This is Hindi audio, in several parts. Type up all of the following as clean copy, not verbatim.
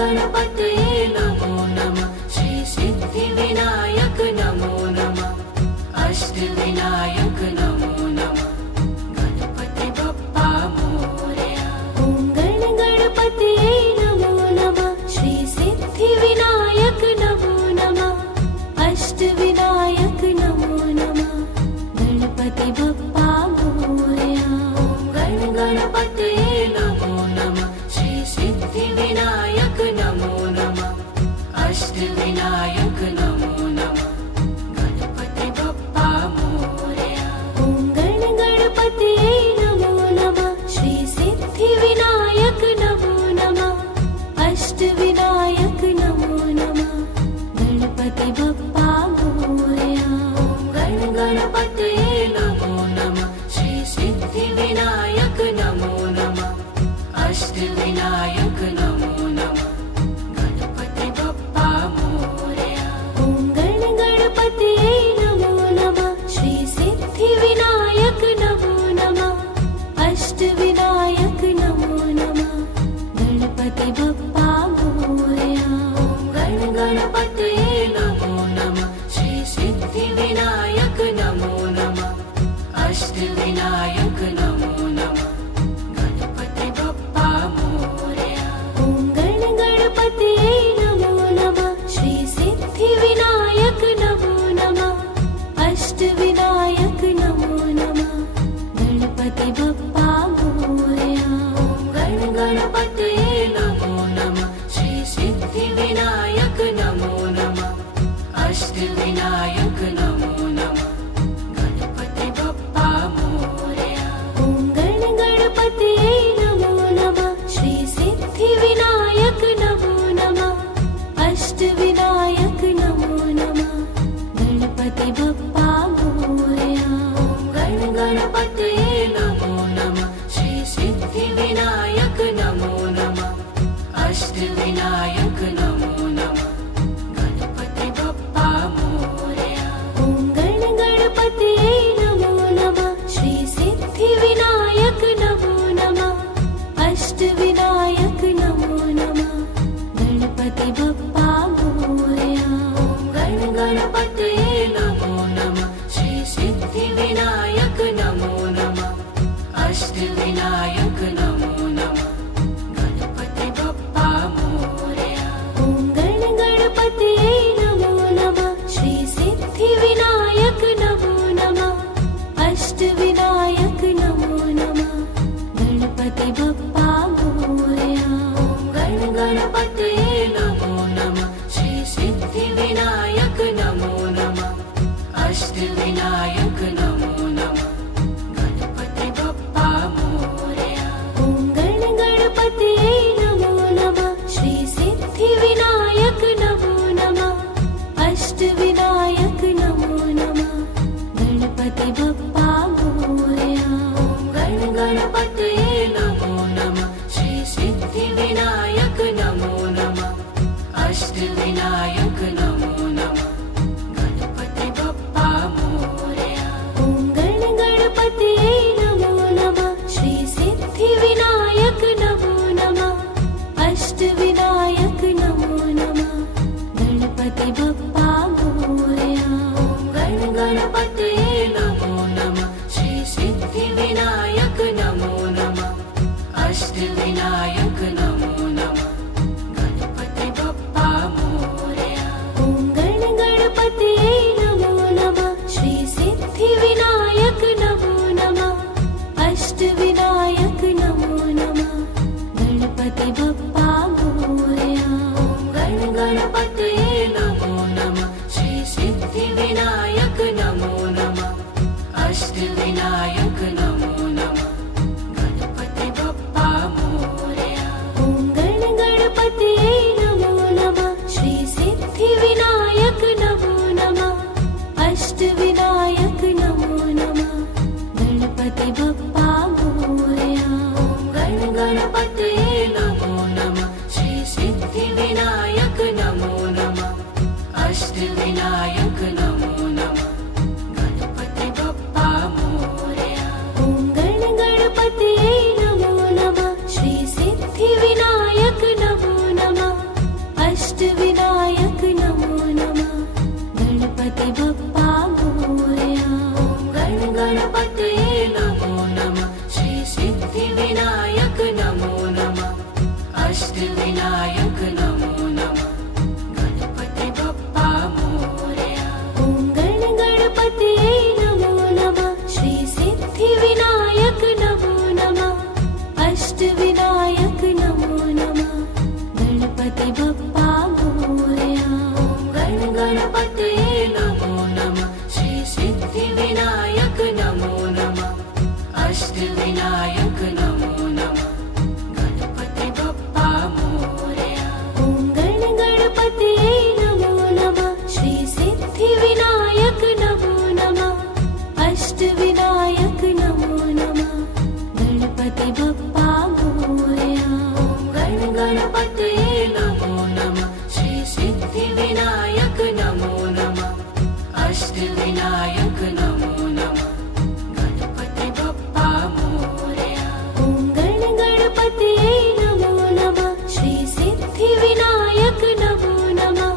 गणपतये नमो नमः। श्री सिद्धिविनायक नमो नमः। अष्टविनायक नमो नमः। गणपति बप्पा मोरया। ॐ गणपतये नमो नमः। श्री सिद्धिविनायक नमो नमः। अष्टविनायक नमो नमः। गणपति बप्पा मोरया। ॐ गणपतये नमो नमः। श्री सिद्धिविनायक नमो नमः। अष्टविनायक नमो नमः। गणपति बप्पा मोरया। ॐ गणपतये नमो नमः। श्री सिद्धिविनायक नमो नमः। अष्टविनायक नमो नमः। गणपति बप्पा मोरया। ॐ गणपतये नमो नमः। श्री सिद्धिविनायक नमो नमः। अष्टविनायक नमो नमः। गणपति बप्पा मोरया। ॐ गणपतये नमो नमः। श्री सिद्धिविनायक नमो नमः। अष्टविनायक नमो नमः। गणपति बप्पा मोरया। ॐ गणपतये नमो नमः। श्री सिद्धिविनायक नमो नमः। अष्टविनायक नमो नमः। गणपति बप्पा मोरया। ॐ गणपतये नमो नमः। श्री सिद्धिविनायक नमो नमः। अष्टविनायक नमो नमः। गणपति बप्पा मोरया। ॐ गणपतये नमो नमः। श्री सिद्धिविनायक नमो नमः। अष्टविनायक नमो नमः। गणपति बप्पा मोरया। ॐ गणपतये नमो नमः। श्री सिद्धिविनायक नमो नमः। अष्टविनायक नमो नमः। गणपति बप्पा मोरया। ॐ गणपतये नमो नमः। श्री सिद्धिविनायक नमो नमः। अष्टविनायक नमो नमः। गणपति बप्पा मोरया। ॐ गणपतये नमो नमः। श्री सिद्धिविनायक नमो नमः। अष्टविनायक नमो नमः। गणपति बप्पा मोरया। ॐ गणपतये नमो नमः। श्री सिद्धिविनायक नमो नमः। अष्टविनायक नमो नमः। गणपति बप्पा मोरया। ॐ गणपतये नमो नमः। श्री सिद्धिविनायक नमो नमः। अष्टविनायक नमो नमः। गणपति बप्पा मोरया। ॐ गणपतये नमो नमः। श्री सिद्धिविनायक नमो नमः। अष्टविनायक नमो नमः। गणपति बप्पा मोरया। ॐ गणपतये नमो नमः। श्री सिद्धिविनायक नमो नमः। अष्टविनायक नमो नमः। गणपति बप्पा मोरया। ॐ गणपतये नमो नमः। श्री सिद्धिविनायक नमो नमः। अष्टविनायक नमो नमः। गणपति बप्पा मोरया। ॐ गणपतये नमो नमः। श्री सिद्धिविनायक नमो नमः। अष्टविनायक नमो नमः। गणपति बप्पा मोरया। ॐ गणपतये नमो नमः। श्री सिद्धिविनायक नमो नमः। अष्टविनायक नमो नमः। गणपति बप्पा मोरया। ॐ गणपतये नमो नमः। श्री सिद्धिविनायक नमो नमः। अष्टविनायक नमो नमः। गणपति बप्पा मोरया। ॐ गणपतये नमो नमः। श्री सिद्धिविनायक नमो नमः। अष्टविनायक नमो नमः। गणपति बप्पा मोरया। ॐ गणपतये नमो नमः। श्री सिद्धिविनायक नमो नमः। अष्टविनायक नमो नमः। गणपति बप्पा मोरया। ॐ गणपतये नमो नमः। श्री सिद्धिविनायक नमो अष्टविनायक नमो नमः गणपति बप्पा मोरया। ॐ गणपतये नमो नमः श्री सिद्धिविनायक नमो नमः अष्टविनायक नमो नमः गणपति बप्पा मोरया। ॐ गणपतये नमो नमः श्री सिद्धिविनायक नमो नमः अष्टविनायक नमो नमः गणपति बप्पा मोरया। ॐ गणपतये नमो नमः श्री सिद्धिविनायक नमो नमः अष्टविनायक नमो नमः गणपति बप्पा मोरया। ॐ गणपतये नमो नमः श्री सिद्धिविनायक नमो नमः अष्टविनायक नमो नमः गणपति बप्पा मोरया। ॐ गणपतये नमो नमः श्री सिद्धिविनायक नमो नमः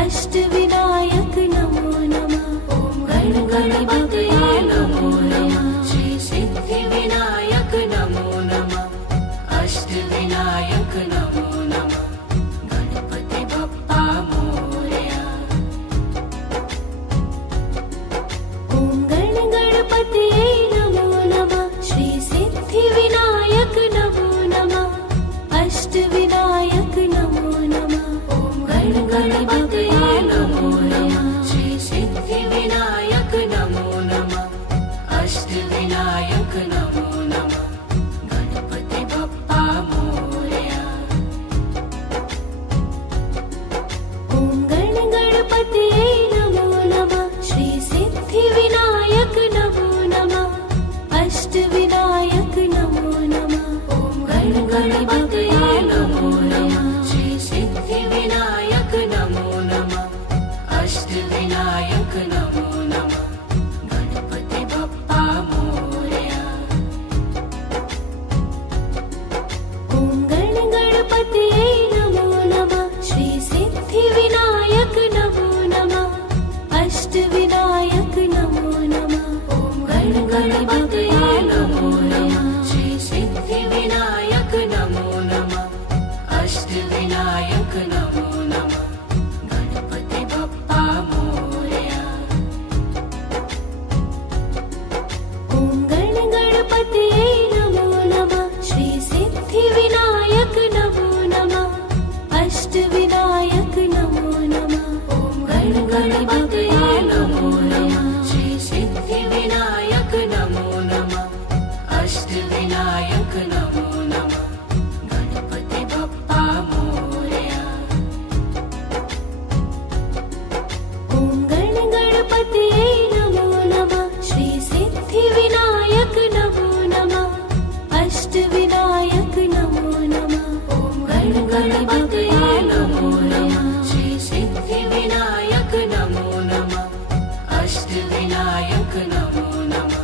अष्टविनायक नमो नमः ॐ गणपतये नमो नमः श्री सिद्धिविनायक नमो नमः अष्टविनायक नमो नमः गणपति बप्पा मोरया। ॐ गणपतये नमो नमः श्री सिद्धिविनायक नमो नमः अष्टविनायक नमो नमः ॐ गणपतये नमो नमः श्री सिद्धिविनायक नमो नमः अष्टविनायक नमो नमः गणपति बप्पा मोरया। ॐ गणपतये नमो नमः श्री सिद्धिविनायक नमो नमः अष्टविनायक नमो नमः ॐ गणपतये नमो नमः श्री सिद्धिविनायक नमो नमः अष्टविनायक नमो नमः गणपति बप्पा मोरया। ॐ गणपतये नमो नमः श्री सिद्धिविनायक नमो नमः अष्टविनायक नमो नमः ॐ गणपतये नमो नमः श्री सिद्धिविनायक नमो नमः अष्टविनायक नमो नमः गणपति बप्पा मोरया। ॐ गणपतये नमो नमः श्री सिद्धिविनायक नमो नमः अष्टविनायक नमो नमः ॐ गणपतये नमो नमः श्री सिद्धिविनायक नमो नमः अष्टविनायक नमो नमः गणपति बप्पा मोरया। ॐ गणपतये नमो नमः श्री सिद्धिविनायक नमो नमः अष्टविनायक नमो नमः ॐ गणपतये नमो नमः श्री सिद्धिविनायक नमो नमः अष्टविनायक नमो नमः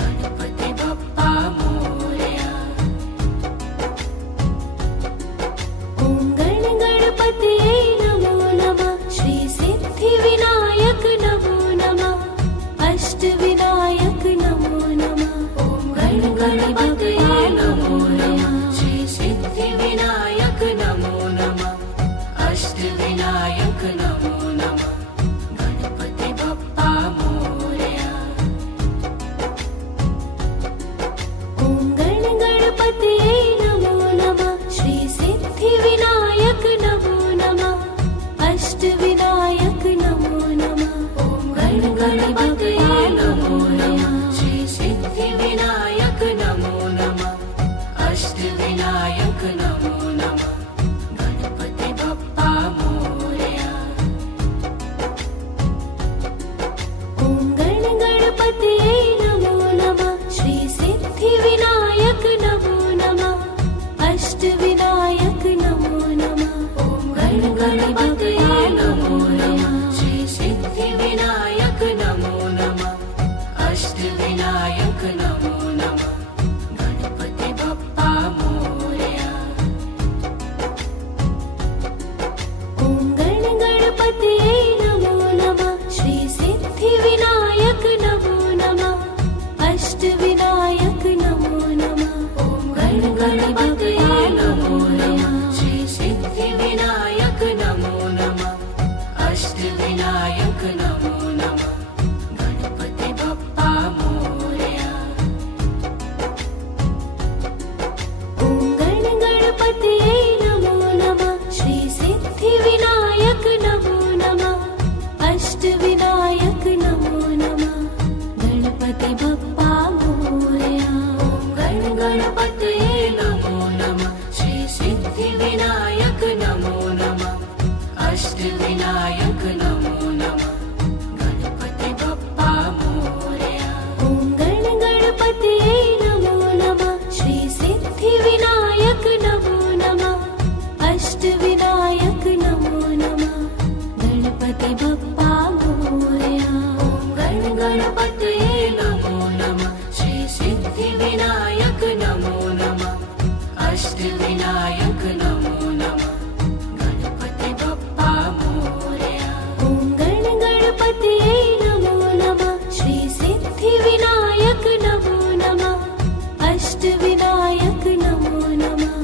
गणपति बप्पा मोरया। ॐ गणपतये नमो नमः श्री सिद्धिविनायक नमो नमः अष्टविनायक नमो नमः ॐ गणपतये नमो नमः श्री सिद्धिविनायक नमो नमः अष्टविनायक नमो नमः गणपति बप्पा मोरया। ॐ गणपतये नमो नमः श्री सिद्धिविनायक नमो नमः अष्टविनायक नमो नमः ॐ गणपतये नमो नमः श्री सिद्धिविनायक नमो नमः अष्टविनायक नमो नमः गणपति बप्पा मोरया। ॐ गणपतये नमो नमः श्री सिद्धिविनायक नमो नमः अष्टविनायक नमो नमः ॐ गणपतये नमो नमः श्री सिद्धिविनायक नमो नमः अष्टविनायक नमो नमः गणपति बप्पा मोरया। ॐ गणपतये नमो नमः श्री सिद्धिविनायक नमो नमः अष्टविनायक नमो नमः ॐ गणपतये नमो नमः श्री अष्टविनायक नमो नमः गणपति बप्पा मोरया ॐ गण गणपतये नमो नमः श्री सिद्धिविनायक नमो नमः अष्टविनायक नमो नमः गणपति बप्पा मोरया ॐ गण गणपतये नमो नमः श्री सिद्धिविनायक नमो नमः अष्टविनायक नमो नमः गणपति बप्पा मोरया ॐ गण गणपतये नमो नमः श्री सिद्धिविनायक नमो नमः अष्टविनायक नमो नमः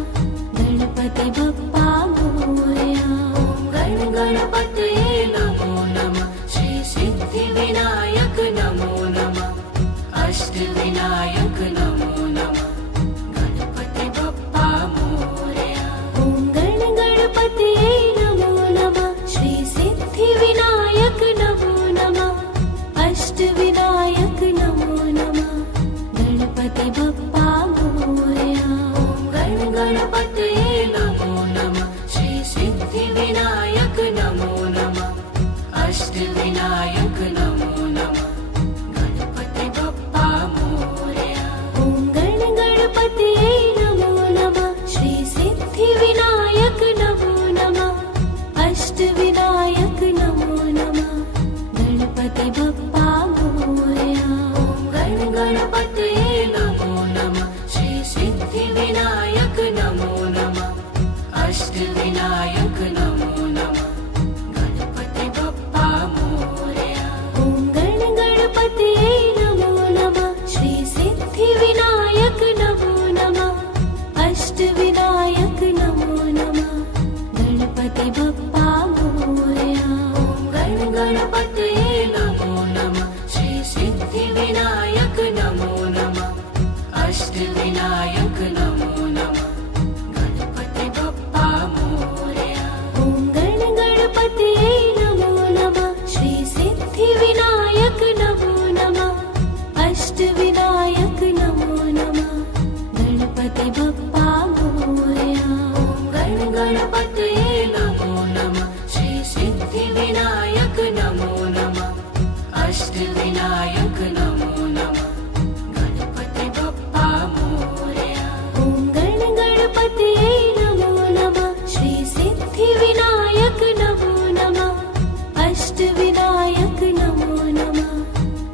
गणपति बप्पा मोरया ॐ गण गणपतये नमो नमः श्री सिद्धिविनायक नमो नमः अष्टविनायक नमो नमः गणपति बप्पा मोरया ॐ गण गणपतये नमो नमः श्री सिद्धिविनायक नमो नमः अष्टविनायक नमो नमः गणपति बप्पा मोरया ॐ गण गणपतये नमो नमः श्री सिद्धिविनायक नमो नमः अष्टविनायक नमो नमः गणपति बप्पा मोरया ॐ गण गणपतये नमो नमः श्री सिद्धिविनायक नमो नमः अष्टविनायक नमो नमः गणपति बप्पा मोरया ॐ गण गणपतये नमो नमः श्री सिद्धिविनायक नमो नमः अष्टविनायक नमो नमः गणपति बप्पा मोरया ॐ गण गणपतये नमो नमः श्री सिद्धिविनायक नमो नमः अष्टविनायक नमो नमः गणपति बप्पा मोरया ॐ गण गणपतये नमो नमः श्री सिद्धिविनायक नमो नमः अष्टविनायक नमो नमः गणपति बप्पा मोरया ॐ गण गणपतये नमो नमः श्री सिद्धिविनायक नमो नमः अष्टविनायक नमो नमः गणपति बप्पा मोरया ॐ गण गणपतये नमो नमः श्री सिद्धिविनायक नमो नमः अष्टविनायक नमो नमः गणपति बप्पा मोरया ॐ गण गणपतये नमो नमः श्री सिद्धिविनायक नमो नमः अष्टविनायक नमो नमः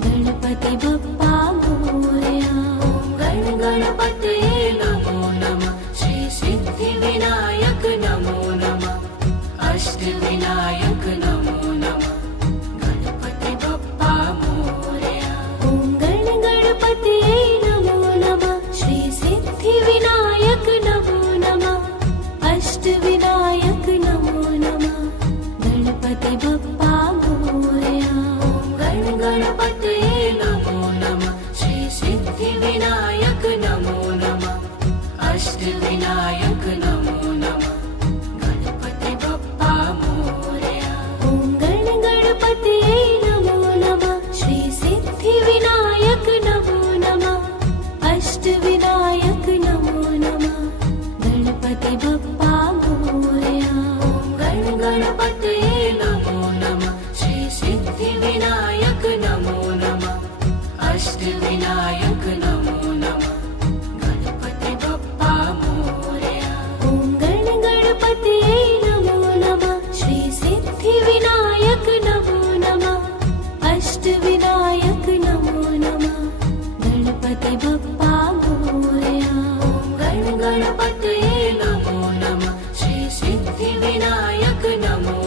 गणपति बप्पा मोरया ॐ गण गणपतये नमो नमः श्री सिद्धिविनायक नमो नमः अष्टविनायक नमो नमः गणपति बप्पा मोरया ॐ गण गणपतये नमो नमः श्री सिद्धिविनायक नमो नमः अष्टविनायक नमो नमः गणपति बप्पा मोरया ॐ गण गणपतये नमो नमः श्री सिद्धिविनायक नमो नमः अष्टविनायक नमो नमः गणपति बप्पा मोरया ॐ गण गणपतये नमो नमः श्री सिद्धिविनायक नमो नमः अष्टविनायक नमो नमः गणपति बप्पा मोरया ॐ गण गणपतये नमो नमः श्री सिद्धिविनायक नमो नमः अष्टविनायक नमो नमः गणपति बप्पा मोरया ॐ गण गणपतये नमो नमः श्री सिद्धिविनायक नमो नमः अष्टविनायक नमो नमः गणपति बप्पा मोरया ॐ गण गणपतये नमो नमः श्री सिद्धिविनायक नमो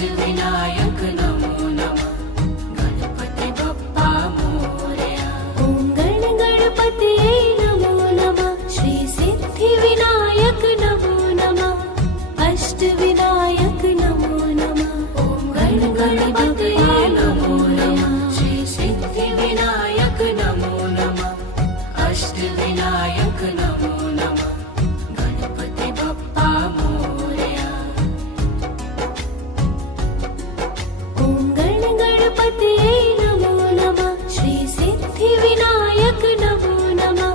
अष्टविनायक नमो नमः गणपति बप्पा मोरया। ॐ गण गणपतये नमो नमः श्री सिद्धिविनायक नमो नमः अष्टविनायक नमो नमः। ॐ गण गणपतये नमो नमः श्री सिद्धिविनायक नमो नमः अष्टविनायक नमो नमः गणपति बप्पा मोरया। ॐ गण गणपतये नमो नमः श्री सिद्धिविनायक नमो नमः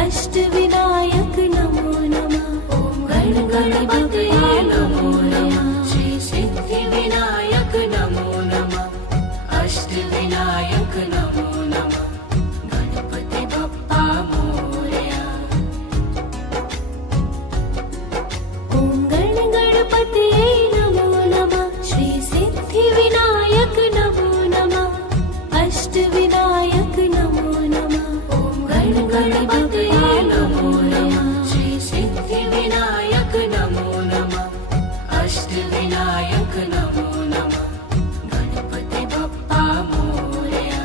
अष्टविनायक नमो नमः। ॐ गण गणपतये नमो नमः श्री सिद्धिविनायक नमो नमः अष्टविनायक नमो नमः गणपति बप्पा मोरया। ॐ गण गणपतये नमो नमः श्री सिद्धिविनायक नमो नमः अष्टविनायक नमो नमः। ॐ गण गणपतये नमो नमः श्री सिद्धिविनायक नमो नमः अष्टविनायक नमो नमः गणपति बप्पा मोरया।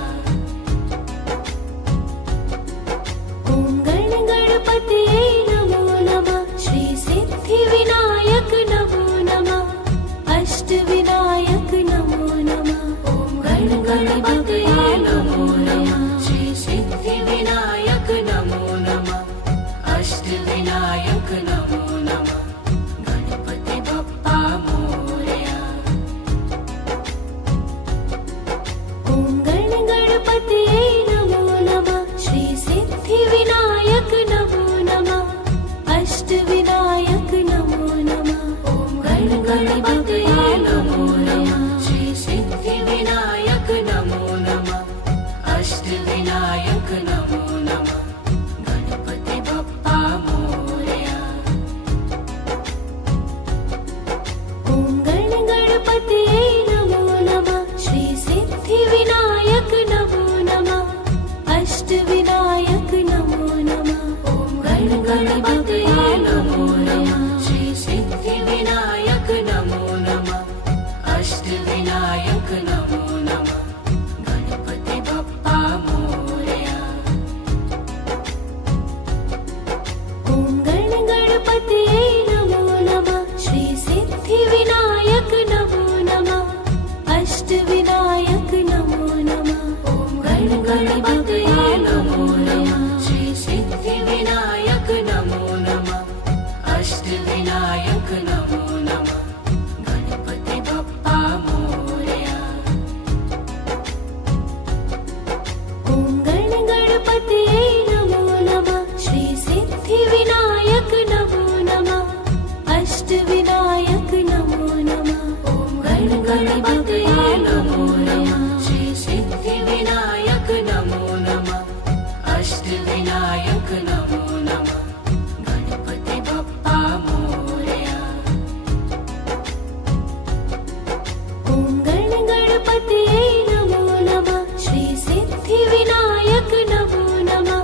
ॐ गण गणपतये नमो नमः श्री सिद्धिविनायक नमो नमः अष्टविनायक नमो नमः। ॐ गण गणपतये नमो नमः श्री सिद्धिविनायक नमो नमः अष्टविनायक नमो नमः गणपति बप्पा मोरया। ॐ गण गणपतये नमो नमः श्री सिद्धिविनायक नमो नमः अष्टविनायक नमो नमः। ॐ गण गणपतये नमो नमः श्री सिद्धिविनायक नमो नमः अष्टविनायक नमो नमः गणपति बप्पा मोरया। ॐ गण गणपतये नमो नमः श्री सिद्धिविनायक नमो नमः अष्टविनायक नमो नमः। ॐ गण गणपतये नमो नमः श्री सिद्धिविनायक नमो नमः अष्टविनायक नमो नमः गणपति बप्पा मोरया। ॐ गण गणपतये नमो नमः श्री सिद्धिविनायक नमो नमः अष्टविनायक नमो नमः। ॐ गण गणपतये नमो नमः श्री सिद्धिविनायक नमो नमः अष्टविनायक नमो नमः गणपति बप्पा मोरया। ॐ गण गणपतये नमो नमः श्री सिद्धिविनायक नमो नमः अष्टविनायक नमो नमः। ॐ गण गणपतये नमो नमः श्री सिद्धिविनायक नमो नमः अष्टविनायक नमो नमः गणपति बप्पा मोरया। ॐ गण गणपतये नमो नमः श्री सिद्धिविनायक नमो नमः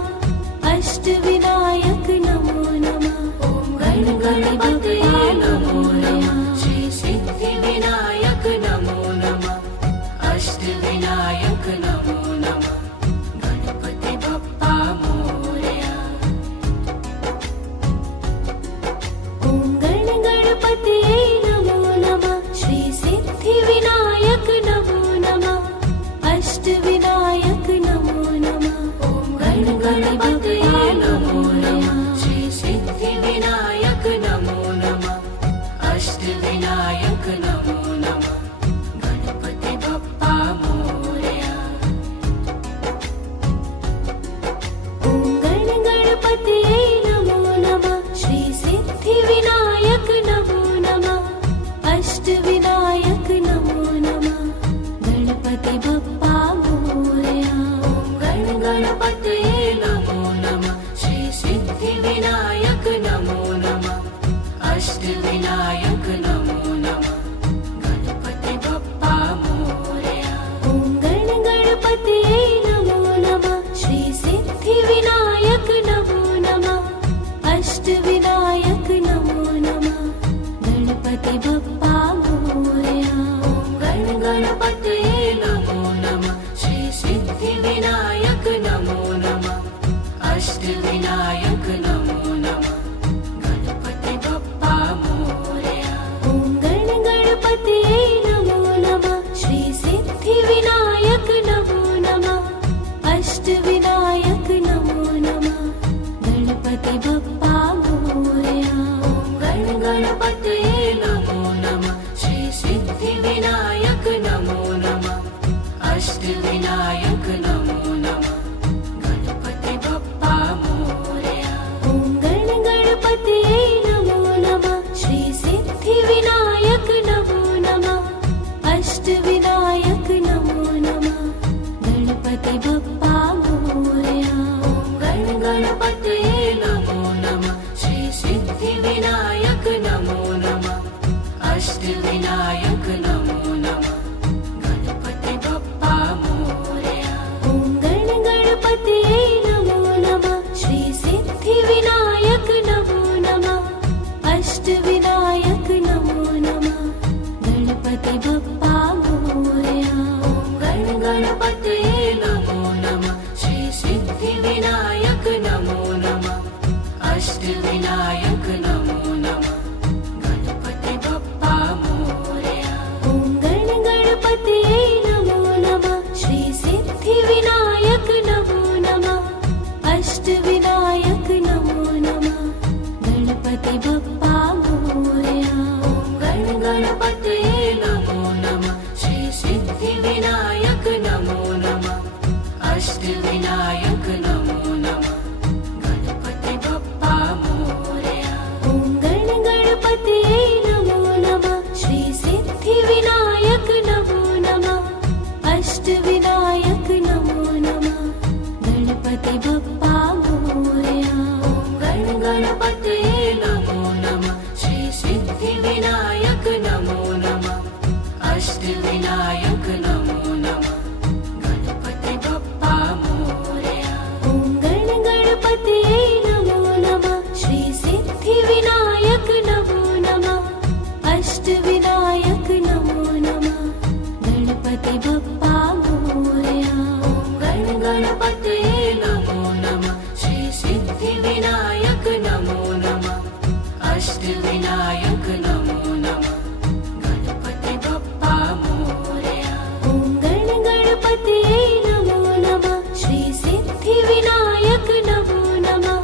अष्टविनायक नमो नमः। ॐ गण गणपतये नमो नमः श्री सिद्धिविनायक नमो नमः अष्टविनायक नमो नमः गणपति बप्पा मोरया। ॐ गण गणपतये नमो नमः श्री सिद्धिविनायक नमो नमः अष्टविनायक नमो नमः। ॐ गण गणपतये नमो नमः श्री सिद्धिविनायक नमो नमः अष्टविनायक नमो नमः गणपति बप्पा मोरया। ॐ गण गणपतये नमो नमः श्री सिद्धिविनायक नमो नमः अष्टविनायक नमो नमः गणपति बप्पा मोरया। ॐ गण गणपतये नमो नमः श्री सिद्धिविनायक नमो नमः अष्टविनायक नमो नमः गणपति बप्पा मोरया। ॐ गण गणपतये नमो नमः श्री सिद्धिविनायक नमो नमः अष्टविनायक नमो नमः गणपति बप्पा मोरया। गणपतये नमो नमः श्री सिद्धिविनायक नमो नमः अष्टविनायक नमो नमः गणपति बप्पा मोरया ॐ गणपतये नमो नमः श्री सिद्धिविनायक नमो नमः अष्टविनायक नमो नमः गणपति बप्पा मोरया ॐ गणपतये नमो नमः श्री सिद्धिविनायक नमो नमः अष्टविनायक नमो नमः गणपति बप्पा मोरया ॐ गणपतये नमो नमः श्री सिद्धिविनायक नमो नमः अष्टविनायक नमो नमः गणपति बप्पा मोरया ॐ गणपतये नमो नमः श्री सिद्धिविनायक नमो नमः अष्टविनायक नमो नमः गणपति बप्पा मोरया ॐ गणपतये नमो नमः श्री सिद्धिविनायक नमो नमः अष्टविनायक नमो नमः गणपति बप्पा मोरया ॐ गणपतये नमो नमः श्री सिद्धिविनायक नमो नमः अष्टविनायक नमो नमः गणपति बप्पा मोरया ॐ गणपतये नमो नमः श्री सिद्धिविनायक नमो नमः अष्टविनायक नमो नमः गणपति बप्पा मोरया ॐ गणपतये नमो नमः श्री सिद्धिविनायक नमो नमः अष्टविनायक नमो नमः गणपति बप्पा मोरया ॐ गणपतये नमो नमः श्री सिद्धिविनायक नमो नमः अष्टविनायक नमो नमः गणपति बप्पा मोरया ॐ गणपतये नमो नमः श्री सिद्धिविनायक नमो नमः अष्टविनायक नमो नमः गणपति बप्पा मोरया ॐ गणपतये नमो नमः श्री सिद्धिविनायक नमो नमः अष्टविनायक नमो नमः गणपति बप्पा मोरया ॐ गणपतये नमो नमः श्री सिद्धिविनायक नमो नमः अष्टविनायक नमो नमः गणपति बप्पा मोरया ॐ गणपतये नमो नमः श्री सिद्धिविनायक नमो नमः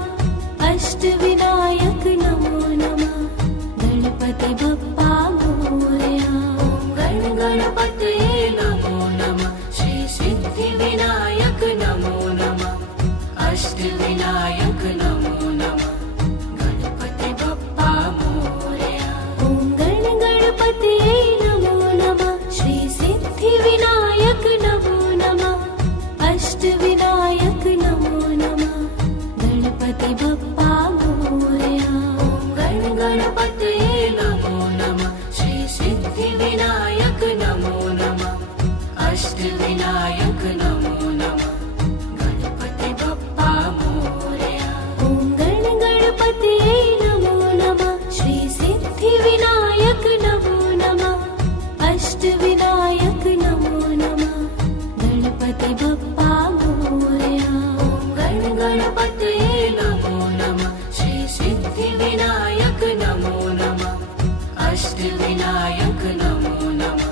अष्टविनायक नमो नमः गणपति बप्पा मोरया ॐ गणपतये नमो नमः श्री सिद्धिविनायक नमो नमः अष्टविनायक नमो नमः गणपति बप्पा मोरया ॐ गणपतये नमो नमः श्री सिद्धिविनायक नमो नमः अष्टविनायक नमो नमः गणपति बप्पा मोरया ॐ गणपतये नमो नमः श्री सिद्धिविनायक नमो नमः अष्टविनायक नमो नमः गणपति बप्पा मोरया ॐ गणपतये नमो नमः श्री सिद्धिविनायक नमो नमः अष्टविनायक नमो नमः गणपति बप्पा मोरया ॐ गणपतये नमो नमः श्री सिद्धिविनायक नमो नमः अष्टविनायक नमो नमः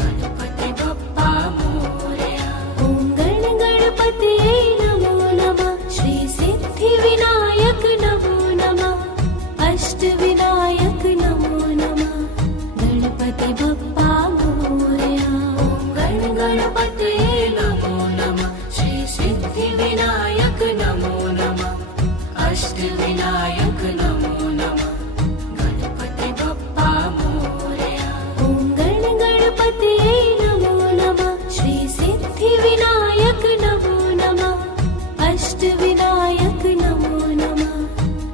गणपति बप्पा मोरया ॐ गणपतये नमो नमः श्री सिद्धिविनायक नमो नमः अष्टविनायक नमो नमः गणपति बप्पा मोरया ॐ गणपतये नमो नमः श्री सिद्धिविनायक नमो नमः अष्टविनायक नमो नमः गणपति बप्पा मोरया ॐ गणपतये नमो नमः श्री सिद्धिविनायक नमो नमः अष्टविनायक नमो नमः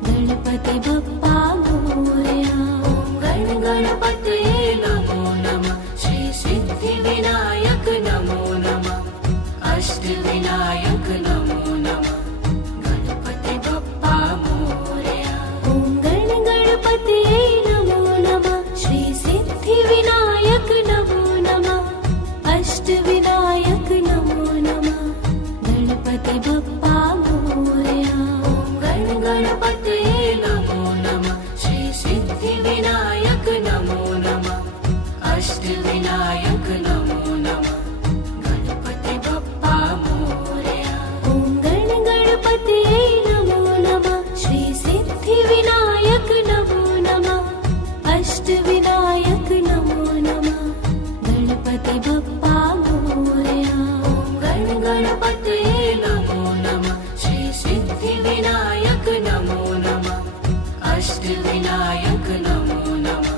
गणपति बप्पा मोरया ॐ गणपतये नमो नमः अष्टविनायक नमो नमः गणपति बप्पा मोरया ॐ गण गणपतये नमो नमः श्री सिद्धिविनायक नमो नमः अष्टविनायक नमो नमः गणपति बप्पा मोरया ॐ गण गणपतये नमो नमः श्री सिद्धिविनायक नमो नमः अष्टविनायक नमो नमः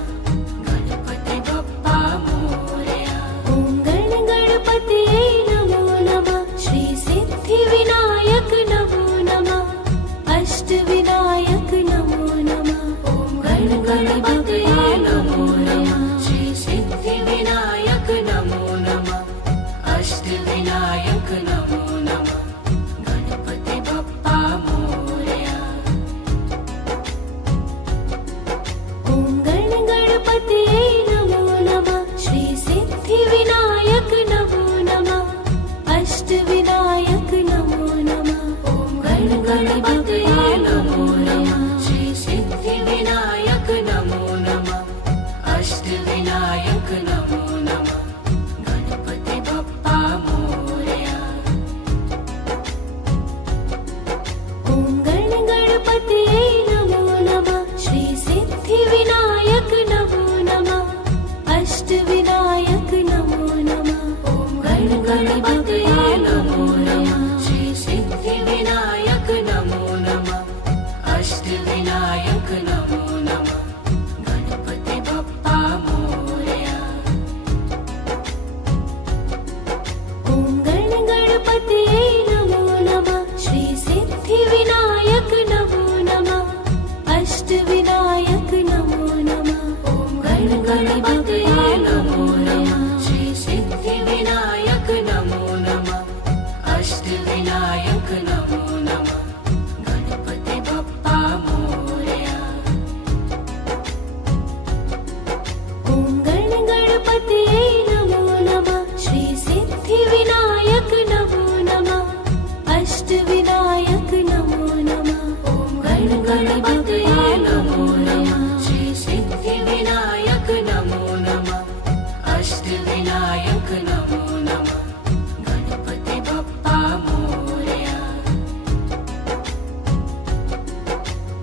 गणपति बप्पा मोरया ॐ गण गणपतये नमो नमः श्री सिद्धिविनायक नमो नमः अष्टविनायक नमो नमः ॐ गण गणपतये नमो नमः श्री सिद्धिविनायक नमो नमः अष्टविनायक नमो नमः गणपति बप्पा मोरया ॐ गण गणपतये नमो नमः श्री सिद्धिविनायक नमो नमः अष्टविनायक नमो नमः ॐ गण गणपतये नमो नमः श्री सिद्धिविनायक नमो नमः अष्टविनायक नमो नमः गणपति बप्पा मोरया ॐ गण गणपतये नमो नमः श्री सिद्धिविनायक नमो नमः अष्टविनायक नमो नमः ॐ गण गणपतये नमो नमः श्री सिद्धिविनायक नमो नमः अष्टविनायक नमो नमः गणपति बप्पा मोरया ॐ गण गणपतये नमो नमः श्री सिद्धिविनायक नमो नमः अष्टविनायक नमो नमः ॐ गण गणपतये नमो नमः श्री सिद्धिविनायक नमो नमः अष्टविनायक नमो नमः गणपति बप्पा मोरया ॐ गण गणपतये नमो नमः श्री सिद्धिविनायक नमो नमः अष्टविनायक नमो नमः ॐ गण गणपतये नमो नमः श्री सिद्धिविनायक नमो नमः अष्टविनायक नमो नमः गणपति बप्पा मोरया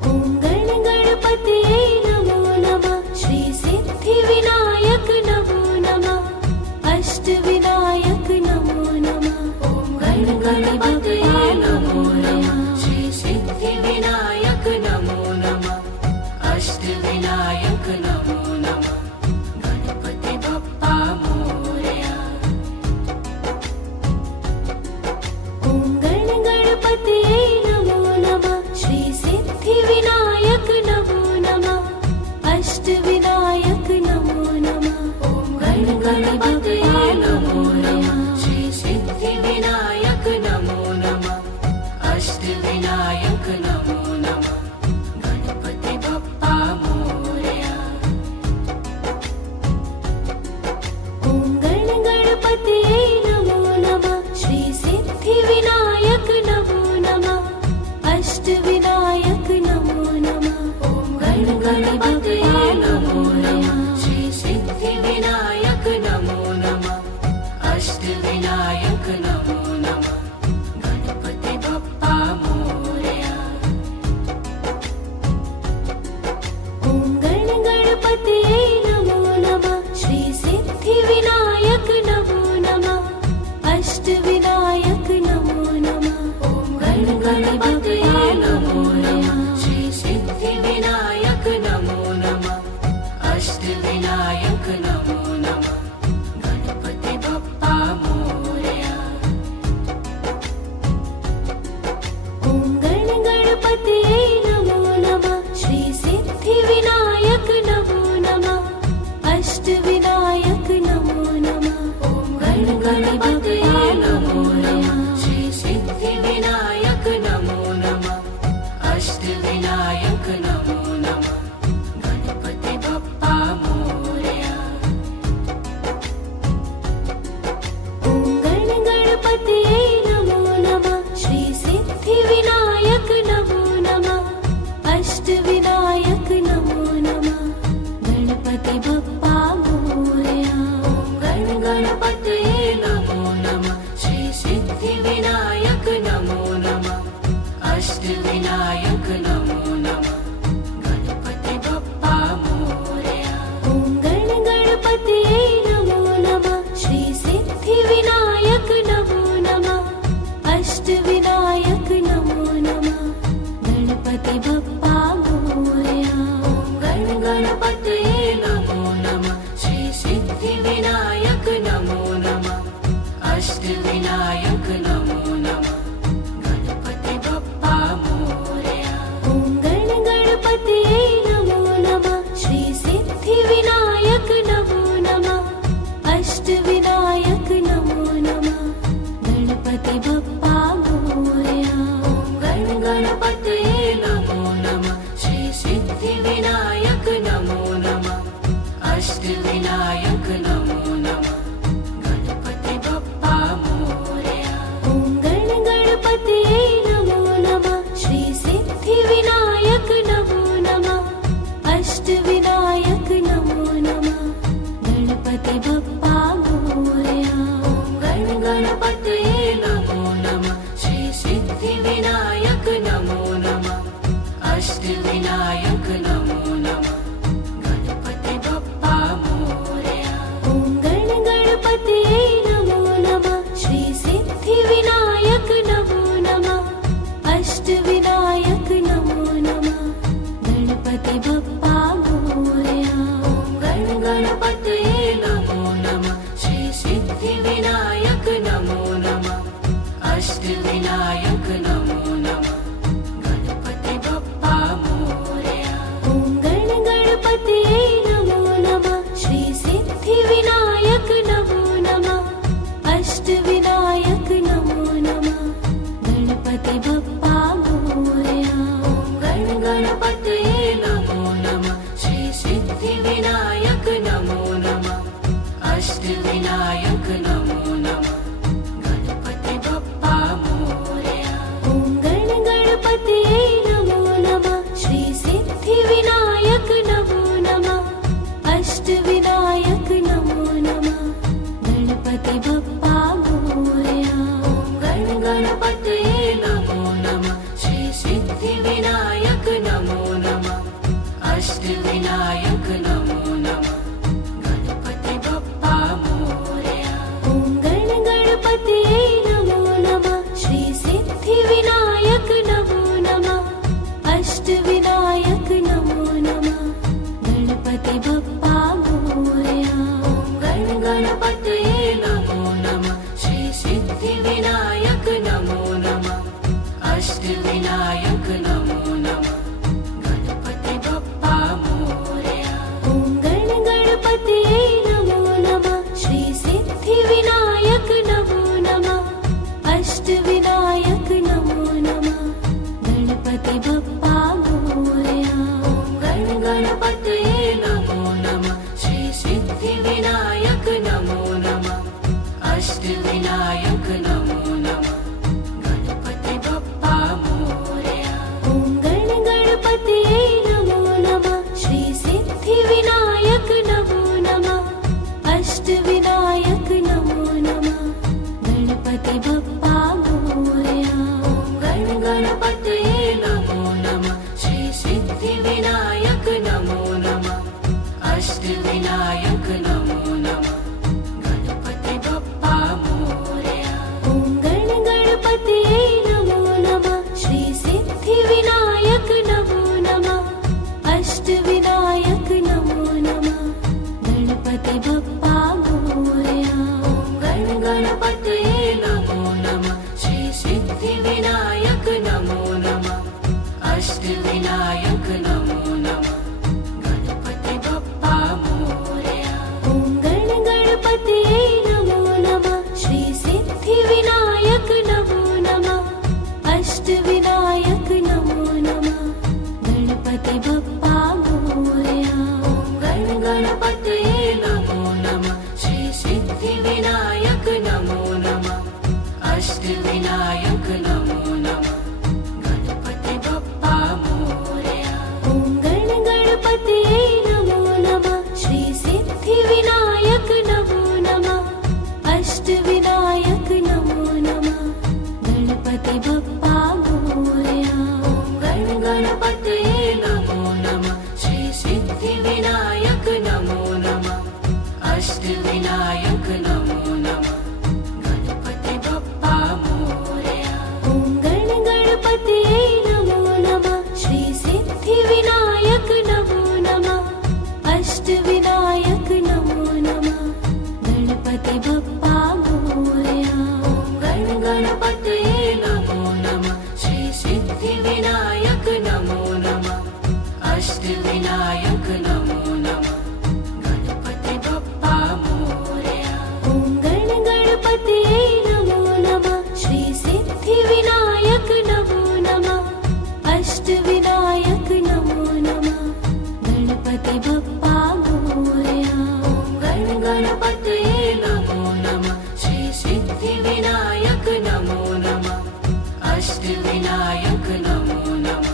ॐ गण गणपतये नमो नमः श्री सिद्धिविनायक नमो नमः अष्टविनायक नमो नमः ॐ गण गणपतये नमो नमः श्री सिद्धिविनायक नमो नमः अष्टविनायक नमो नमः गणपति बप्पा मोरया ॐ गण गणपतये नमो नमः श्री सिद्धिविनायक नमो नमः अष्टविनायक नमो नमः ॐ गण गणपतये नमो नमः श्री सिद्धिविनायक नमो अष्टविनायक नमो नमः गणपति बप्पा मोरया ॐ गण गणपतये नमो नमः श्री सिद्धिविनायक नमो नमः अष्टविनायक नमो नमः गणपति बप्पा मोरया ॐ गण गणपतये नमो नमः श्री सिद्धिविनायक नमो नमः अष्टविनायक नमो नमः गणपति बप्पा मोरया ॐ गण गणपतये नमो नमः श्री सिद्धिविनायक नमो नमः अष्टविनायक नमो नमः गणपति बप्पा मोरया ॐ गण गणपतये नमो नमः श्री सिद्धिविनायक नमो नमः अष्टविनायक नमो नमः गणपति बप्पा मोरया ॐ गण गणपतये नमो नमः श्री सिद्धिविनायक नमो नमः अष्टविनायक नमो नमः गणपति बप्पा मोरया ॐ गण गणपतये नमो नमः श्री सिद्धिविनायक नमो नमः अष्टविनायक नमो नमः गणपति बप्पा मोरया ॐ गण गणपतये नमो नमः श्री सिद्धिविनायक नमो नमः अष्टविनायक नमो नमः गणपति बप्पा मोरया ॐ गण गणपतये नमो नमः श्री सिद्धिविनायक नमो नमः अष्टविनायक नमो नमः गणपति बप्पा मोरया ॐ गण गणपतये नमो नमः श्री सिद्धिविनायक नमो नमः अष्टविनायक नमो नमः गणपति बप्पा मोरया ॐ गण गणपतये नमो नमः श्री सिद्धिविनायक नमो नमः अष्टविनायक नमो नमः गणपति बप्पा मोरया ॐ गण गणपतये नमो नमः श्री सिद्धिविनायक नमो नमः अष्टविनायक नमो नमः गणपति बप्पा मोरया ॐ गण गणपतये नमो नमः श्री सिद्धिविनायक नमो नमः अष्टविनायक नमो नमः गणपति बप्पा मोरया ॐ गण गणपतये नमो नमः श्री सिद्धिविनायक नमो नमः अष्टविनायक नमो नमः गणपति बप्पा मोरया ॐ गण गणपतये नमो नमः श्री सिद्धिविनायक नमो नमः अष्टविनायक नमो नमः गणपति बप्पा मोरया ॐ गण गणपतये नमो नमः श्री सिद्धिविनायक नमो नमः अष्टविनायक नमो नमः गणपति बप्पा मोरया ॐ गण गणपतये नमो नमः श्री सिद्धिविनायक नमो नमः अष्टविनायक नमो नमः गणपति बप्पा मोरया ॐ गण गणपतये नमो नमः श्री सिद्धिविनायक नमो नमः अष्टविनायक नमो नमः गणपति बप्पा मोरया ॐ गण गणपतये नमो नमः श्री सिद्धिविनायक नमो नमः अष्टविनायक नमो नमः गणपति बप्पा मोरया ॐ गण गणपतये नमो नमः श्री सिद्धिविनायक नमो नमः अष्टविनायक नमो नमः गणपति बप्पा मोरया ॐ गण गणपतये नमो नमः श्री सिद्धिविनायक नमो नमः अष्टविनायक नमो नमः गणपति बप्पा मोरया ॐ गण गणपतये नमो नमः श्री सिद्धिविनायक नमो नमः अष्टविनायक नमो नमः गणपति बप्पा मोरया ॐ गण गणपतये नमो नमः श्री सिद्धिविनायक नमो नमः अष्टविनायक नमो नमः गणपति बप्पा मोरया ॐ गण गणपतये नमो नमः श्री सिद्धिविनायक नमो नमः अष्टविनायक नमो नमः गणपति बप्पा मोरया गणपतये नमो नमः श्री सिद्धिविनायक नमो नमः अष्टविनायक नमो नमः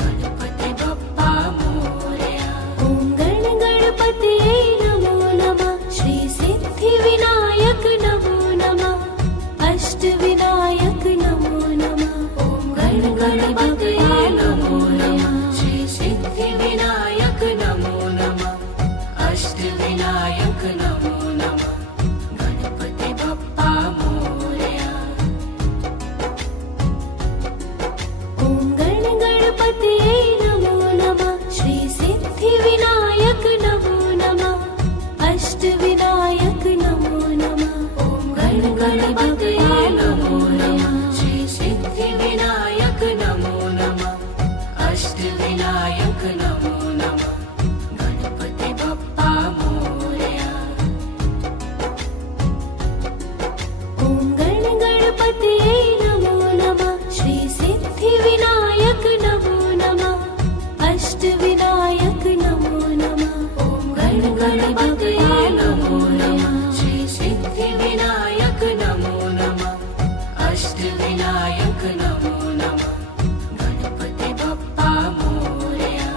गणपति बप्पा मोरया ॐ गणपतये नमो नमः श्री सिद्धिविनायक नमो नमः अष्टविनायक नमो नमः ॐ गणपतये नमो नमः श्री सिद्धिविनायक नमो नमः अष्टविनायक नमो नमः गणपति बप्पा मोरया ॐ गणपतये नमो नमः श्री सिद्धिविनायक नमो नमः अष्टविनायक नमो नमः ॐ गणपतये नमो नमः श्री सिद्धिविनायक नमो नमः अष्टविनायक नमो नमः गणपति बप्पा मोरया ॐ गणपतये नमो नमः श्री सिद्धिविनायक नमो नमः अष्टविनायक नमो नमः ॐ गणपतये नमो नमः श्री सिद्धिविनायक नमो नमः अष्टविनायक नमो नमः गणपति बप्पा मोरया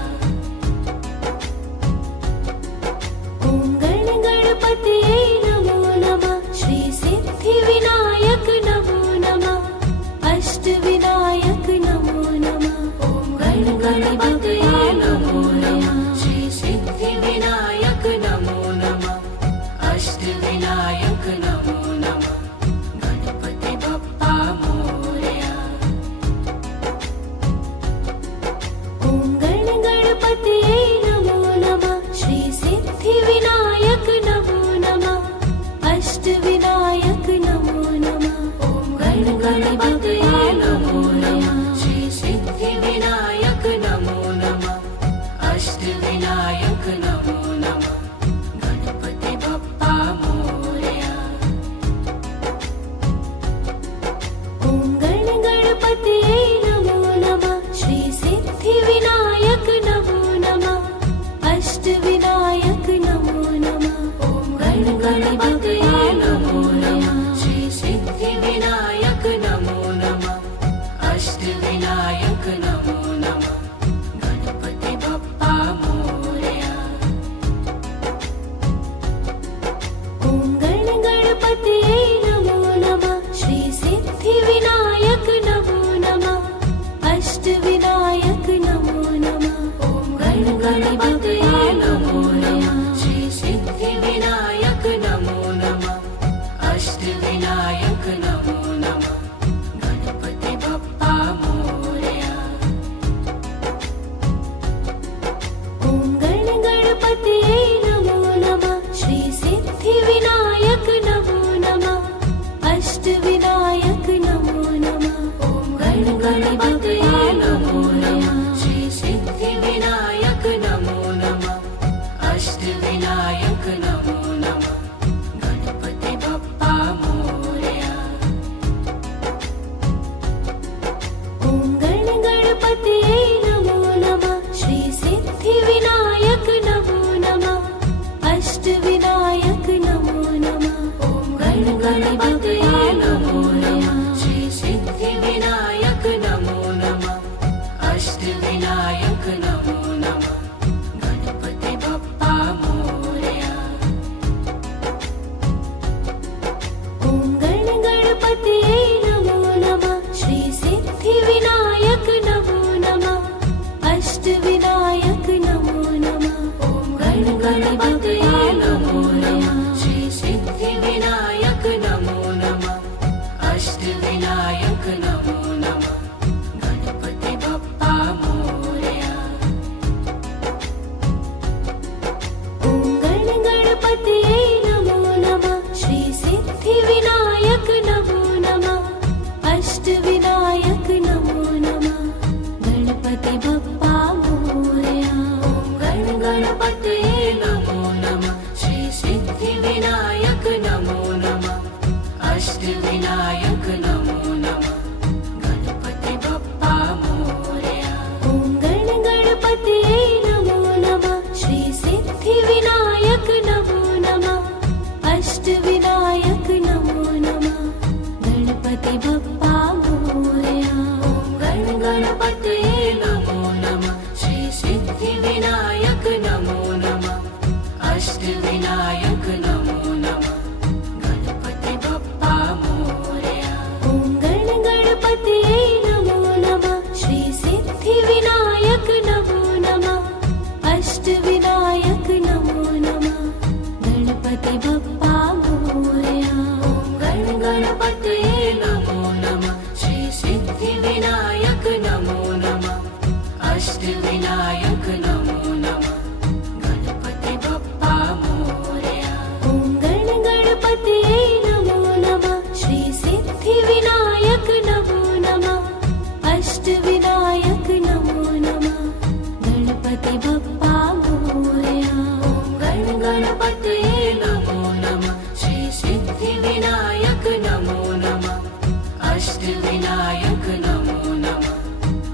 ॐ गणपतये नमो नमः श्री सिद्धिविनायक नमो नमः अष्टविनायक नमो नमः ॐ गणपतये नमो नमः श्री सिद्धिविनायक नमो नमः अष्टविनायक नमो नमः गणपति बप्पा मोरया ॐ गणपतये नमो नमः श्री सिद्धिविनायक नमो नमः अष्टविनायक नमो नमः ॐ गणपतये नमो नमः श्री सिद्धिविनायक नमो नमः अष्टविनायक नमो नमः गणपति बप्पा मोरया ॐ गणपतये नमो नमः श्री सिद्धिविनायक नमो नमः अष्टविनायक नमो नमः ॐ गणपतये नमो नमः श्री सिद्धिविनायक नमो नमः अष्टविनायक नमो नमः गणपति बप्पा मोरया ॐ गणपतये नमो नमः श्री सिद्धिविनायक नमो नमः अष्टविनायक नमो नमः ॐ गणपतये नमो नमः श्री सिद्धिविनायक नमो नमः अष्टविनायक नमो नमः गणपति बप्पा मोरया ॐ गणपतये नमो नमः श्री सिद्धिविनायक नमो नमः अष्टविनायक नमो नमः ॐ गणपतये नमो नमः श्री सिद्धिविनायक नमो नमः अष्टविनायक नमो नमः गणपति बप्पा मोरया ॐ गणपतये नमो नमः श्री सिद्धिविनायक नमो नमः अष्टविनायक नमो नमः ॐ गणपतये नमो नमः श्री सिद्धिविनायक नमो नमः अष्टविनायक नमो नमः गणपति बप्पा मोरया ॐ गणपतये नमो नमः श्री सिद्धिविनायक नमो नमः अष्टविनायक नमो नमः ॐ गणपतये नमो नमः श्री सिद्धिविनायक नमो नमः अष्टविनायक नमो नमः गणपति बप्पा मोरया गण गणपतये नमो नमः श्री सिद्धिविनायक नमो नमः अष्टविनायक नमो नमः गणपति बप्पा मोरया ॐ गण गणपतये नमो नमः श्री सिद्धिविनायक नमो नमः अष्टविनायक नमो नमः गणपति बप्पा मोरया गण गणपतये नमो नमः श्री सिद्धिविनायक नमो नमः अष्टविनायक नमो नमः गणपति बप्पा मोरया ॐ गण गणपतये नमो नमः श्री सिद्धिविनायक नमो नमः अष्टविनायक नमो नमः गणपति बप्पा मोरया गण गणपतये नमो नमः श्री सिद्धिविनायक नमो नमः अष्टविनायक नमो नमः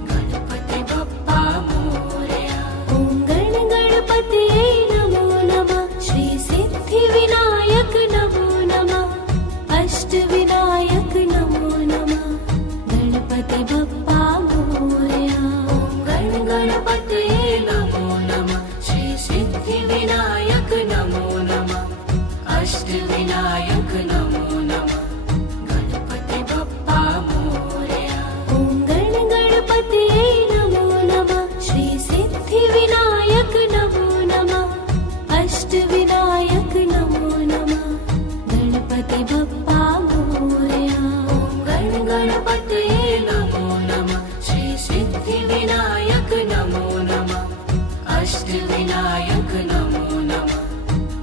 गणपति बप्पा मोरया ॐ गण गणपतये नमो नमः श्री सिद्धिविनायक नमो नमः अष्टविनायक नमो नमः गणपति बप्पा मोरया गण गणपतये नमो नमः श्री सिद्धिविनायक नमो नमः अष्टविनायक नमो नमः गणपति बप्पा मोरया ॐ गण गणपतये नमो नमः श्री सिद्धिविनायक नमो नमः अष्टविनायक नमो नमः गणपति बप्पा मोरया गण गणपतये नमो नमः श्री सिद्धिविनायक नमो नमः अष्टविनायक नमो नमः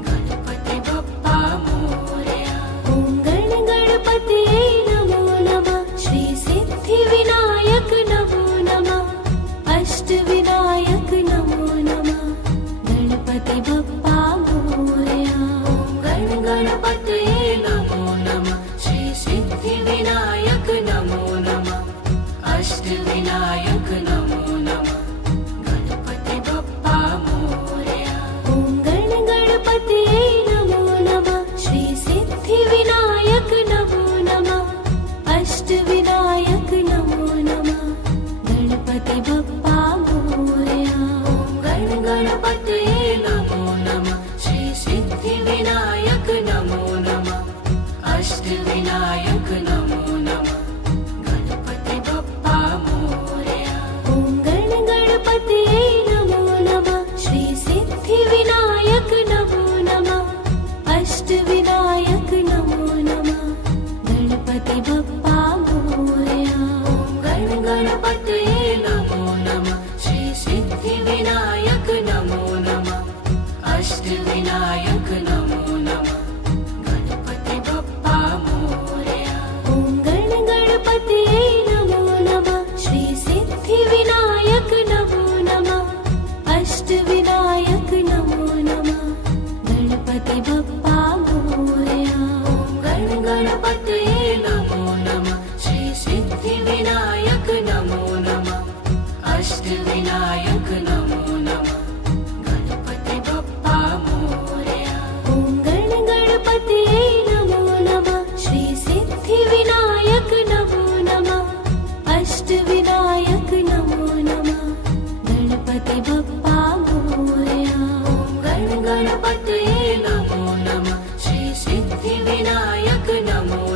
गणपति बप्पा मोरया ॐ गण गणपतये नमो नमः श्री सिद्धिविनायक नमो नमः अष्टविनायक नमो नमः गणपति बप्पा मोरया गण गणपतये नमो नमः श्री सिद्धिविनायक नमो नमः अष्टविनायक नमो नमः गणपति बप्पा मोरया ॐ गण गणपतये नमो नमः श्री सिद्धिविनायक नमो नमः अष्टविनायक नमो नमः गणपति बप्पा मोरया गण गणपतये नमो नमः श्री सिद्धिविनायक नमो नमः अष्टविनायक नमो नमः गणपति बप्पा मोरया ॐ गण गणपतये नमो नमः श्री सिद्धिविनायक नमो नमः अष्टविनायक नमो नमः गणपति बप्पा मोरया गण गणपतये नमो नमः श्री सिद्धिविनायक नमो नमः अष्टविनायक नमो नमः गणपति बप्पा मोरया ॐ गण गणपतये नमो नमः श्री सिद्धिविनायक नमो नमः अष्टविनायक नमो नमः गणपति बप्पा मोरया गण गणपतये नमो नमः श्री सिद्धिविनायक नमो नमः अष्टविनायक नमो नमः गणपति बप्पा मोरया ॐ गण गणपतये नमो नमः श्री सिद्धिविनायक नमो नमः अष्टविनायक नमो नमः गणपति बप्पा मोरया गण गणपतये नमो नमः श्री सिद्धिविनायक नमो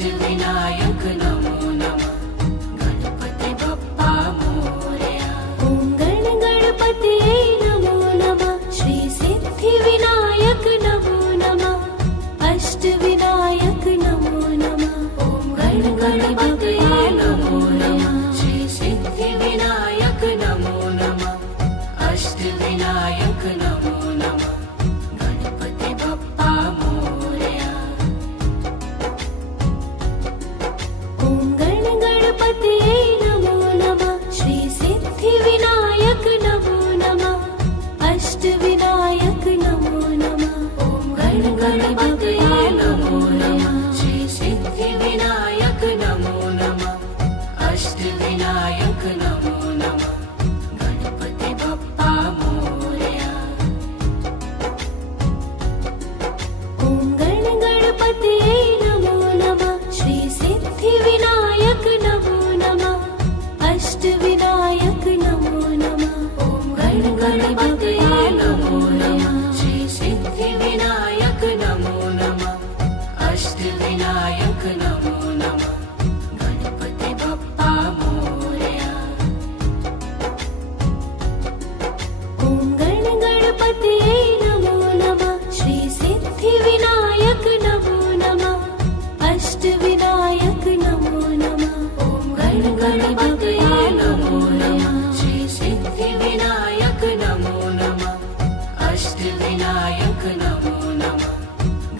अष्टविनायक नमो नमः गणपति बप्पा मोरया ॐ गण गणपतये नमो नमः श्री सिद्धिविनायक नमो नमः अष्टविनायक नमो नमः ॐ गण गणपतये नमो नमः श्री सिद्धिविनायक नमो नमः अष्टविनायक नमो नमः गणपति बप्पा मोरया ॐ गण गणपतये नमो नमः श्री सिद्धिविनायक नमो नमः अष्टविनायक नमो नमः ॐ गण गणपतये नमो नमः श्री सिद्धिविनायक नमो नमः अष्टविनायक नमो नमः गणपति बप्पा मोरया ॐ गण गणपतये नमो नमः श्री सिद्धिविनायक नमो नमः अष्टविनायक नमो नमः ॐ गण गणपतये नमो नमः श्री सिद्धिविनायक नमो नमः अष्टविनायक नमो नमः गणपति बप्पा मोरया ॐ गण गणपतये नमो नमः श्री सिद्धिविनायक नमो नमः अष्टविनायक नमो नमः ॐ गण गणपतये नमो नमः श्री सिद्धिविनायक नमो नमः अष्टविनायक नमो नमः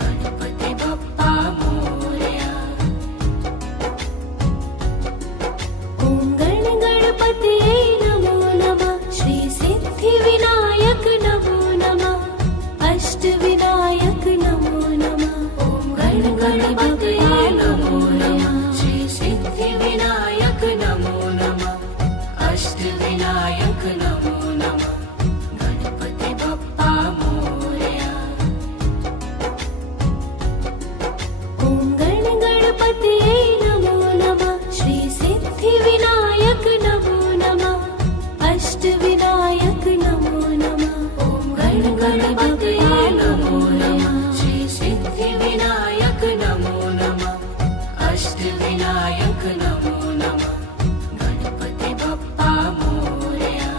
गणपति बप्पा मोरया ॐ गण गणपतये नमो नमः श्री सिद्धिविनायक नमो नमः अष्टविनायक नमो नमः ॐ गण गणपतये नमो नमः श्री सिद्धिविनायक नमो नमः अष्टविनायक नमो नमः गणपति बप्पा मोरया ॐ गण गणपतये नमो नमः श्री सिद्धिविनायक नमो नमः अष्टविनायक नमो नमः ॐ गण गणपतये नमो नमः श्री सिद्धिविनायक नमो नमः अष्टविनायक नमो नमः गणपति बप्पा मोरया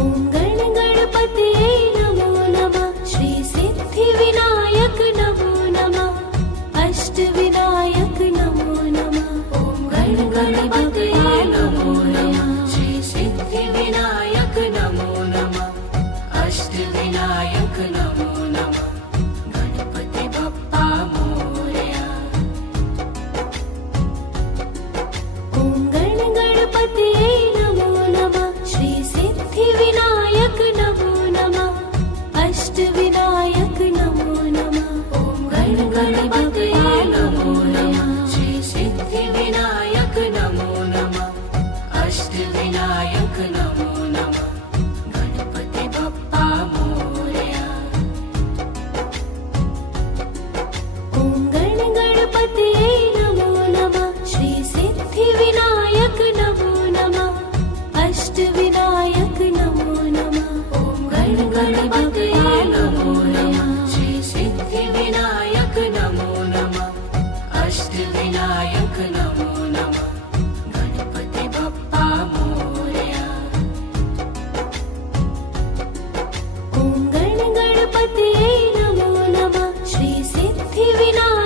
ॐ गण गणपतये नमो नमः श्री सिद्धिविनायक नमो नमः अष्टविनायक नमो नमः ॐ गण गणपतये नमो नमः श्री सिद्धिविनायक नमो नमः अष्टविनायक नमो नमः गणपति बप्पा मोरया ॐ गण गणपतये नमो नमः श्री सिद्धिविनायक नमो नमः अष्टविनायक नमो नमः ॐ गण गणपतये नमो नमः श्री सिद्धिविनायक नमो नमः अष्टविनायक नमो नमः गणपति बप्पा मोरया ॐ गण गणपतये नमो नमः श्री सिद्धिविनायक नमो नमः अष्टविनायक नमो नमः ॐ गण गणपतये नमो नमः श्री सिद्धिविनायक नमो नमः अष्टविनायक नमो नमः गणपति बप्पा मोरया ॐ गण गणपतये नमो नमः श्री सिद्धिविनायक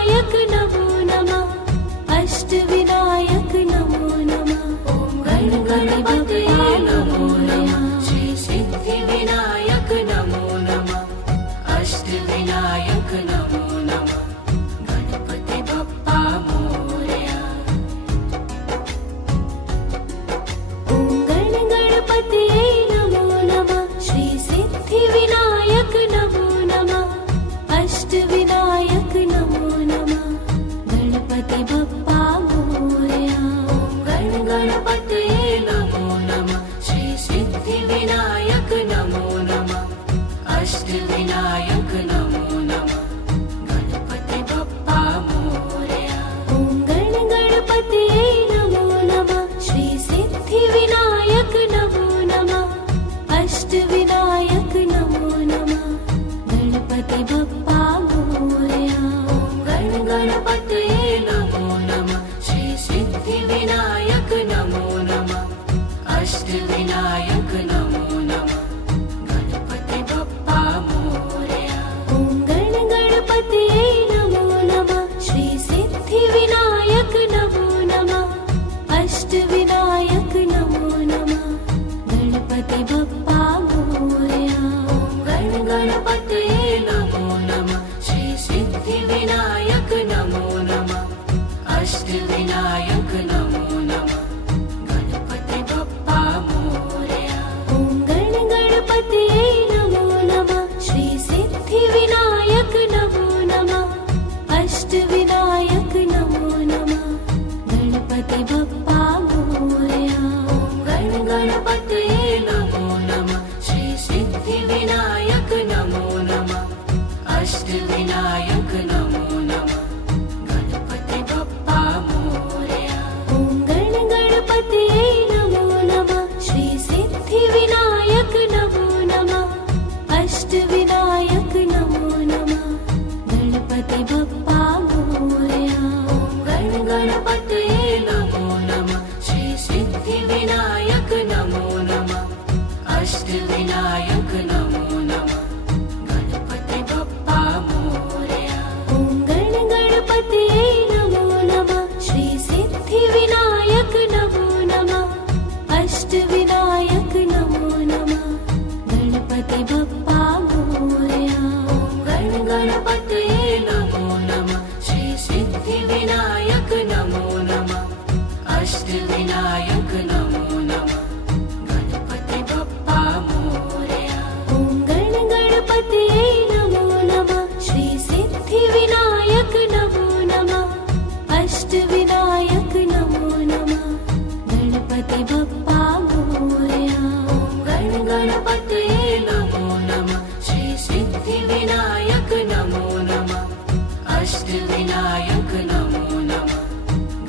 गणपतये नमो नमः श्री सिद्धिविनायक नमो नमः अष्टविनायक नमो नमः गणपति बप्पा मोरया ॐ गणपतये नमो नमः श्री सिद्धिविनायक नमो नमः अष्टविनायक नमो नमः गणपति बप्पा मोरया गणपतये नमो नमः श्री सिद्धिविनायक नमो नमः अष्टविनायक नमो नमः गणपति बप्पा मोरया ॐ गणपतये नमो नमः श्री सिद्धिविनायक नमो नमः अष्टविनायक नमो नमः गणपति बप्पा मोरया गणपतये नमो नमः श्री सिद्धिविनायक नमो नमः अष्टविनायक नमो नमः गणपति बप्पा मोरया ॐ गणपतये नमो नमः श्री सिद्धिविनायक नमो नमः अष्टविनायक नमो नमः गणपति बप्पा मोरया गणपतये नमो नमः श्री सिद्धिविनायक नमो नमः अष्टविनायक नमो नमः गणपति बप्पा मोरया ॐ गणपतये नमो नमः श्री सिद्धिविनायक नमो नमः अष्टविनायक नमो नमः गणपति बप्पा मोरया गणपतये नमो नमः श्री सिद्धिविनायक नमो नमः अष्टविनायक नमो नमः गणपति बप्पा मोरया ॐ गणपतये नमो नमः श्री सिद्धिविनायक नमो नमः अष्टविनायक नमो नमः गणपति बप्पा मोरया गणपतये नमो नमः श्री सिद्धिविनायक नमो नमः अष्टविनायक नमो नमः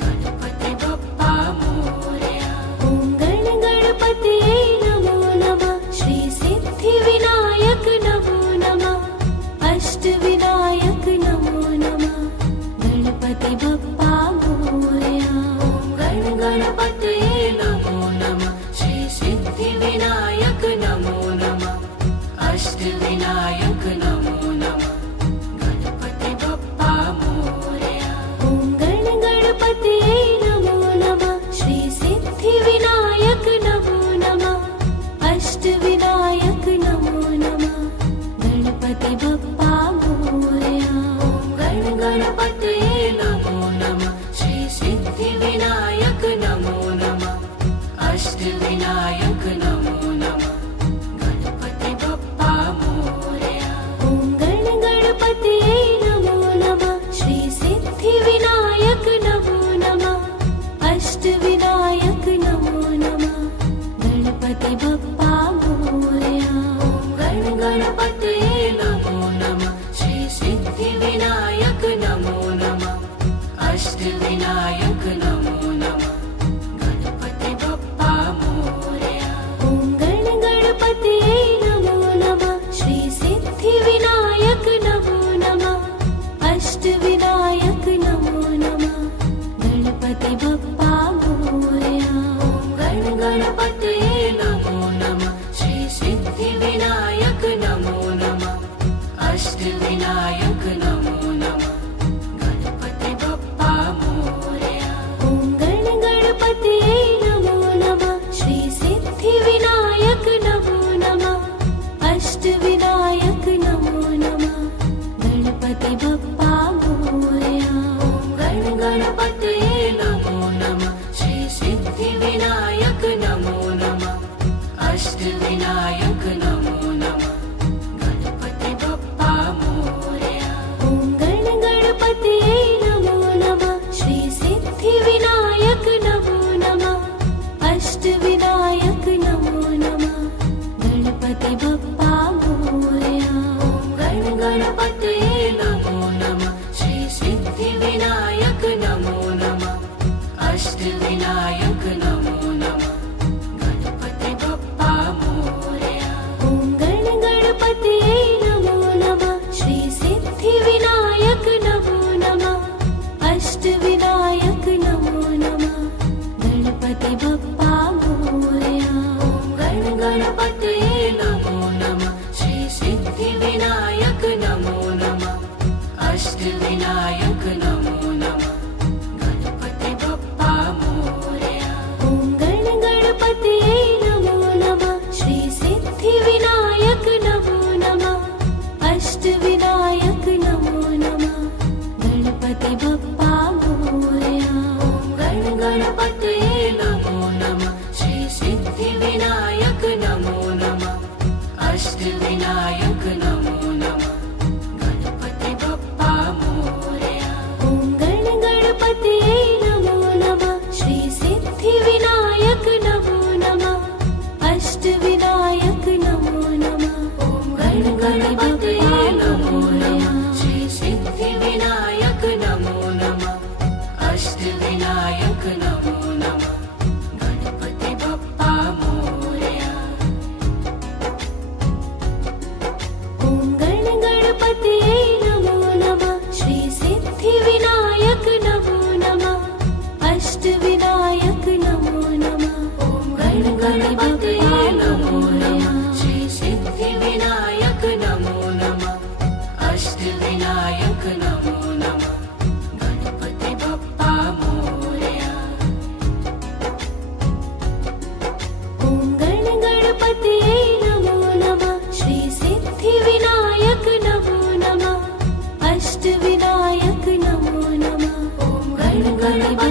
गणपति बप्पा मोरया ॐ गणपतये नमो नमः श्री सिद्धिविनायक नमो नमः अष्टविनायक नमो नमः गणपति बप्पा मोरया गणपतये नमो नमः श्री सिद्धिविनायक नमो नमः अष्टविनायक नमो नमः गणपति बप्पा मोरया ॐ गणपतये नमो नमः श्री सिद्धिविनायक नमो नमः अष्टविनायक नमो नमः गणपति बप्पा मोरया गणपतये नमो नमः श्री सिद्धिविनायक नमो नमः अष्टविनायक नमो नमः गणपति बप्पा मोरया ॐ गणपतये नमो नमः श्री सिद्धिविनायक नमो नमः अष्टविनायक नमो नमः गणपति बप्पा मोरया गणपतये नमो नमः श्री सिद्धिविनायक नमो नमः अष्टविनायक नमो नमः गणपति बप्पा मोरया ॐ गणपतये नमो नमः श्री सिद्धिविनायक नमो नमः अष्टविनायक नमो नमः गणपति बप्पा मोरया गणपतये नमो नमः श्री सिद्धिविनायक नमो नमः अष्टविनायक नमो नमः गणपति बप्पा मोरया ॐ गणपतये नमो नमः श्री सिद्धिविनायक नमो नमः अष्टविनायक नमो नमः गणपति बप्पा मोरया गणपतये नमो नमः श्री सिद्धिविनायक नमो नमः अष्टविनायक नमो नमः गणपति बप्पा मोरया ॐ गणपतये नमो नमः श्री सिद्धिविनायक नमो नमः अष्टविनायक नमो नमः गणपति बप्पा मोरया गणपतये नमो नमः अष्टविनायक नमो नमः गणपति बप्पा मोरया ॐ गण गणपतये नमो नमः श्री सिद्धिविनायक नमो नमः अष्टविनायक नमो नमः गणपति बप्पा मोरया गण गणपतये नमो नमः श्री सिद्धिविनायक नमो नमः अष्टविनायक नमो नमः गणपति बप्पा मोरया ॐ गण गणपतये नमो नमः श्री सिद्धिविनायक नमो नमः अष्टविनायक नमो नमः गण गणपतये नमो नमः श्री सिद्धिविनायक नमो नमः अष्टविनायक नमो नमः गणपति बप्पा मोरया ॐ गण गणपतये नमो नमः श्री सिद्धिविनायक नमो नमः अष्टविनायक नमो नमः गण गणपतये नमो नमः श्री सिद्धिविनायक नमो नमः अष्टविनायक नमो नमः गणपति बप्पा मोरया ॐ गण गणपतये नमो नमः श्री सिद्धिविनायक नमो नमः अष्टविनायक नमो नमः गण गणपतये